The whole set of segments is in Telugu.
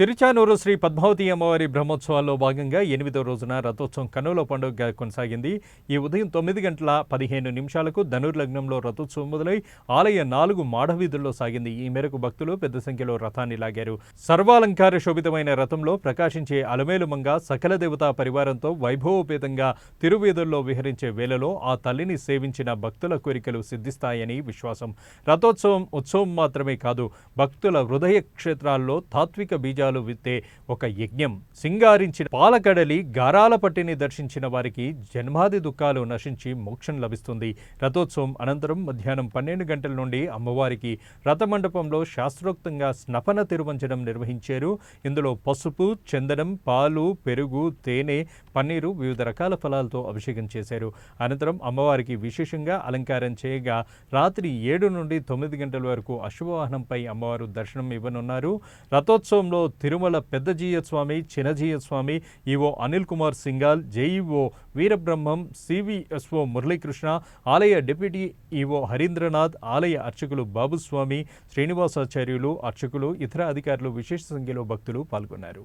తిరుచానూరు శ్రీ పద్మావతి అమ్మవారి బ్రహ్మోత్సవాల్లో భాగంగా 8వ రోజున రథోత్సవం కన్నుల పండుగగా కొనసాగింది. ఈ ఉదయం 9:15 ధనుర్లగ్నంలో రథోత్సవం మొదలై ఆలయ 4 మాడవీధుల్లో సాగింది. ఈ మేరకు భక్తులు పెద్ద సంఖ్యలో రథాన్ని లాగారు. సర్వాలంకార శోభితమైన రథంలో ప్రకాశించే అలమేలుమంగ సకల దేవతా పరివారంతో వైభవోపేతంగా తిరువీధుల్లో విహరించే వేళలో ఆ తల్లిని సేవించిన భక్తుల కోరికలు సిద్ధిస్తాయని విశ్వాసం. రథోత్సవం ఉత్సవం మాత్రమే కాదు, భక్తుల హృదయ క్షేత్రాల్లో తాత్విక బీజాలు విత్తే ఒక యజ్ఞం. సింగారించిన పాలకడలి గారాల పట్టిని దర్శించిన వారికి జన్మాది దుఃఖాలు నశించి మోక్షం లభిస్తుంది. రథోత్సవం అనంతరం మధ్యాహ్నం 12 గంటల నుండి అమ్మవారికి రథమండపంలో శాస్త్రోక్తంగా స్నపన తిరువంచనం నిర్వహించారు. ఇందులో పసుపు, చందనం, పాలు, పెరుగు, తేనె, పన్నీరు, వివిధ రకాల ఫలాలతో అభిషేకం చేశారు. అనంతరం అమ్మవారికి విశేషంగా అలంకారం చేయగా రాత్రి 7 నుండి 9 గంటల వరకు అశ్వవాహనంపై అమ్మవారు దర్శనం ఇవ్వనున్నారు. రథోత్సవంలో Tirumala Peddajeeya Swami, Chinnajeeya Swami, EO Anil Kumar Singhal, JEO Veerabrahmam, CVSO Muralikrishna, ఆలయ డిప్యూటీ ఈవో హరీంద్రనాథ్, ఆలయ అర్చకులు బాబుస్వామి, శ్రీనివాసాచార్యులు, అర్చకులు, ఇతర అధికారులు విశేష సంఖ్యలో భక్తులు పాల్గొన్నారు.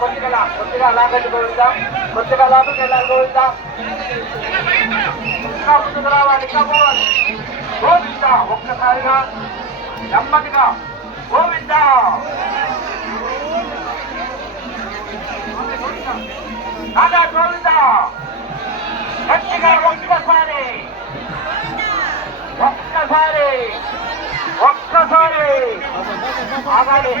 కొద్దిగా లాగట్టు గోవిందాం, కొద్దిగా లాభకి వెళ్ళాలి గోవిందాం, ఇంకా ముందుకు రావాలి, ఇంకా పోవాలి గోవిందా. ఒక్కసారిగా నెమ్మదిగా గోవిందా. రాజా గోవిందా, గట్టిగా ఒక్కసారి ఆగాలి.